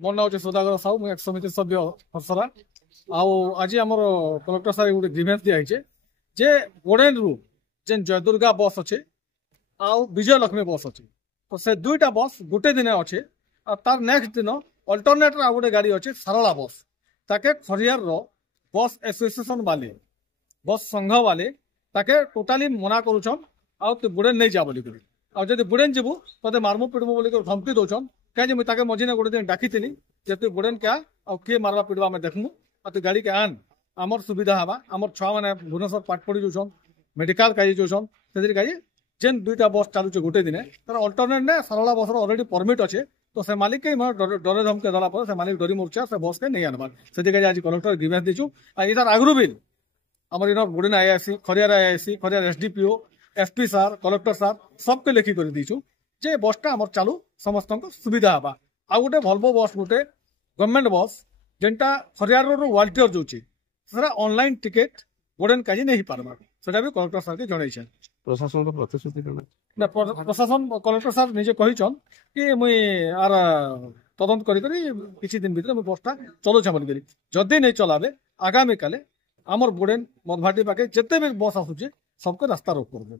ମୋ ନାଁ ହେଉଛି ସଦାଗର ସାହୁ ମୁଁ ଏକ ସମିତି ସଭ୍ୟ ହର୍ଷରା ଆଉ ଆଜି ଆମର କଲେକ୍ଟର ସାହେବ ଗୋଟେ ଗ୍ରିଭେନ୍ସ ଦିଆହେଇଛେ ଯେ ବୋଡେନରୁ ଯେନ୍ ଜୟଦୁର୍ଗା ବସ୍ ଅଛେ ଆଉ ବିଜୟଲକ୍ଷ୍ମୀ ବସ୍ ଅଛେ ତ ସେ ଦୁଇଟା ବସ୍ ଗୋଟେ ଦିନେ ଅଛେ ଆଉ ତାର ନେକ୍ସଟ ଦିନ ଅଲ୍ଟରନେଟର ଆଉ ଗୋଟେ ଗାଡ଼ି ଅଛେ ସାରଳା ବସ୍ ତାକେ ଖରିଆରର ବସ୍ ଆସୋସିଏସନ ବାଲେ ବସ୍ ସଂଘ ବାଲେ ତାକେ ଟୋଟାଲି ମନା କରୁଛନ୍ ଆଉ ତୁ ବୁଡେନ ନେଇ ଯା ବୋଲିକରି ଆଉ ଯଦି ବୁଡେନ ଯିବୁ ତତେ ମାରମୁ ପିଟମୁ ବୋଲିକରି ଧମକି ଦଉଛନ୍ କାହିଁକି ମୁଇଁ ତାକେ ମଝିରେ ଗୋଟେ ଦିନ ଡାକିଥିଲି ଯେ ତୁ ବୁଡେନ କେ ଆଉ କିଏ ମାରବା ପିଟବା ଆମେ ଦେଖମୁ ଆଉ ତୁ ଗାଡ଼ି କେ ଆନ୍ ଆମର ସୁବିଧା ହେବା ଆମର ଛୁଆମାନେ ଭୁବନେଶ୍ୱର ପାଠ ପଢି ଯାଉଛନ୍ ମେଡିକାଲ କାଜି ଯାଉଛନ୍ ସେଥିରେ କାଜି ଯେନ୍ ଦୁଇଟା ବସ୍ ଚାଲୁଛେ ଗୋଟେ ଦିନେ ତାର ଅଲ୍ଟରନେଟ୍ ନେ ସାରଳା ବସ୍ର ଅଲରେଡି ପରମିଟ୍ ଅଛେ ତ ସେ ମାଲିକ ଡରେ ଧମକେ ଦେଲା ପରେ ସେ ମାଲିକ ଡରି ମରୁଛେ ସେ ବସ୍ କେ ନେଇ ଆନବାର ସେଥିକାଜି ଆଜି କଲେକ୍ଟର ଗ୍ରିଭେନ୍ସ ଦେଇଛୁ ଆଉ ଏଇଟାର ଆଗରୁ ବି ଆମର ଇନ ବୁଡେନ IIC Khariar IIC Khariar SDPO SP sir collector sir सबके लिखी कर दीचु जे बसटा आमर चालू समस्त सुविधा हवा आ गोटे भल्वो बस गोटे गवर्नमेंट बस जेनटा खरियार वाल्टियर जोची सेटा ऑनलाइन टिकेट बोर्डन काजी नहीं पारबा सेटा भी कलेक्टर सार के जणैछन प्रशासन को प्रतिश्रुति ना प्रशासन कलेक्टर सार निजे कहिछन कि मुई आर तदंत करी करी किछि दिन भीतर मुई बसटा चलो छ बोली जदी नहीं चलाबे आगामी काले आमर बोर्डन मधभाटी पाके जते भी बस आसुचे सबको रास्ता रोक करबो।